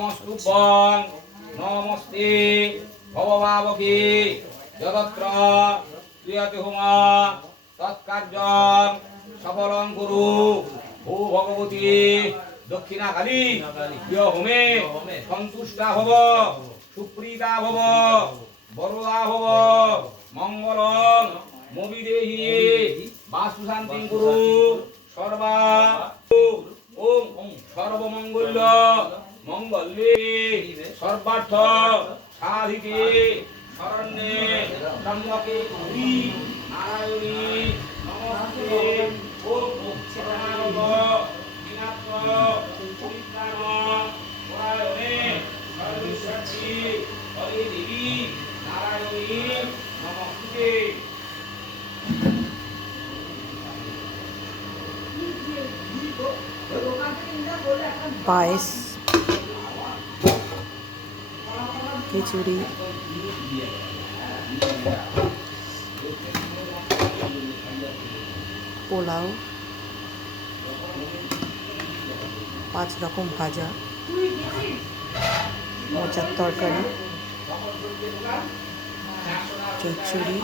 নমস্তুভ্যং নমস্তে ভবভাবকে যতত্র ক্রিয়তে হোমা তৎকার্যং সফলং কুরু ভূ ভগবতী দক্ষিণা কালী প্রিয় হোমে সন্তুষ্টা ভব সুপ্রীতা ভব বরদা ভব মঙ্গলং মোবিদেহি বাস্তু শান্তিং কুরু সর্বা ওম সর্বমঙ্গল্য মঙ্গলে সর্বার্থ সাধিতে শরণ্যে ত্রম্বকে গৌরী নারায়ণী নমস্তে ওম শরণাগত বিনাত্ম পরিত্রাণ পরায়ণে সর্বেশ্বরী হরে দেবী নারায়ণী নমস্তে। পায়েস, খিচুড়ি, পোলাও, 5 রকম ভাজা, মোচার তরকারি, চচ্চড়ি,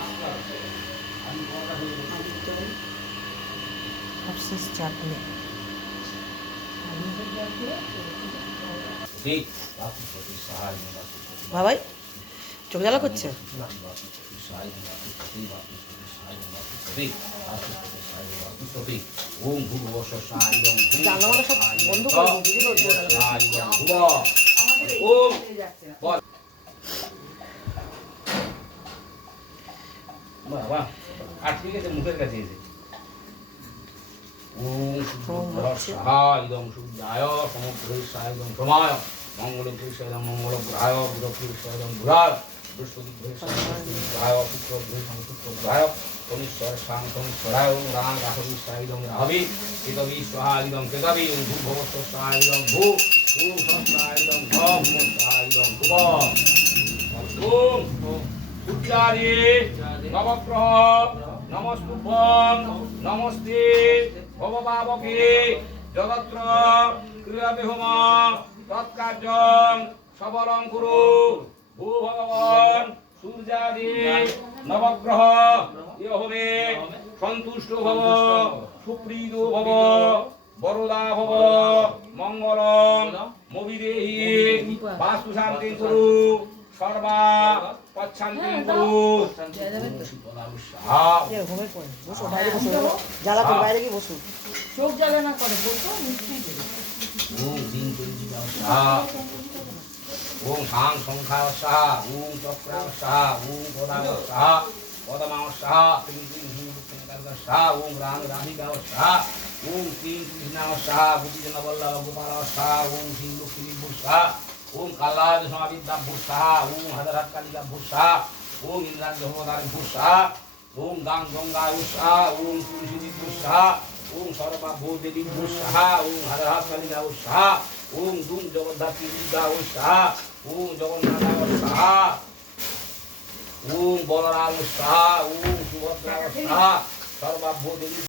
সবশেষ চাটনি। বাবাই চোখ জ্বালা করছে। জানলামালা সব বন্ধ করবো, বুঝলো? আটকে গেছে মুখের কাছে এসে। ওম শুদ্ধায় ইদং শুদ্ধায় সমুদ্রেশায় ইদং সমায় মঙ্গলে পুরুষায় ইদং মঙ্গলগ্রহায় বুধপুরুষায় ইদং বুধায় বৃহস্পতিগ্রহায় শুক্রগ্রহায় শনিশ্বর সাং শনিশ্বরায় ওম রাং রাহবীশায় ইদং রাহবী কেতবী স্বাহা ইদং কেতবী ওম ভূর্ভুবস্বস্বায় ইদং ভূ ওম স্বস্তায় ইদং ভূম স্বাহা ইদং ভুব। ওম সূর্যাদি নবগ্রহ নমস্তুভ্যং নমস্তে ভবভাবকে যতত্র ক্রিয়তে হোমা তৎকার্যং সফলং কুরু ভূ ভগবান সূর্যাদি নবগ্রহ ইহ হোমে সন্তুষ্ট ভব সুপ্রীত ভব বরদা ভব মঙ্গলং মোবিদেহি বাস্তু শান্তিং কুরু সর্বা পচ্ছান্তিং কুরু। বাইরে কি বসু চোখ জ্বালা না করে বলতো নিশ্চয়ই ওম সাং সংখ্যায় সাহা ওম চক্রায় সাহা ওম পদায় সাহা পদমায় সাহা ক্রিং ক্রিং হিং সাহা ওম রাং রাধিকায় সাহা ওম ক্রিং কৃষ্ণায় সাহা গোপীজনবল্লভ গোপালায় সাহা ওম শ্রী লক্ষ্মী সাহা ওম কালাদ সমাবিদ্যাভূ সাহা ওম হদরত কালিকাভূ সাহা ওম ইন্দ্রাঙ্গভূ সাহা ওম গাং গঙ্গায় সাহা ওম তুলসীভূ সাহা ওম সর্বভূদেবীভূ সাহা ওম হদরত কালিকায় সাহা ওম দুম জগদ্ধাত্রী বিদ্যায় সাহা ওম জগন্নাথায় সাহা ওম বলরাম সাহা ওম সুভদ্রায় সাহা সর্বভূদেবী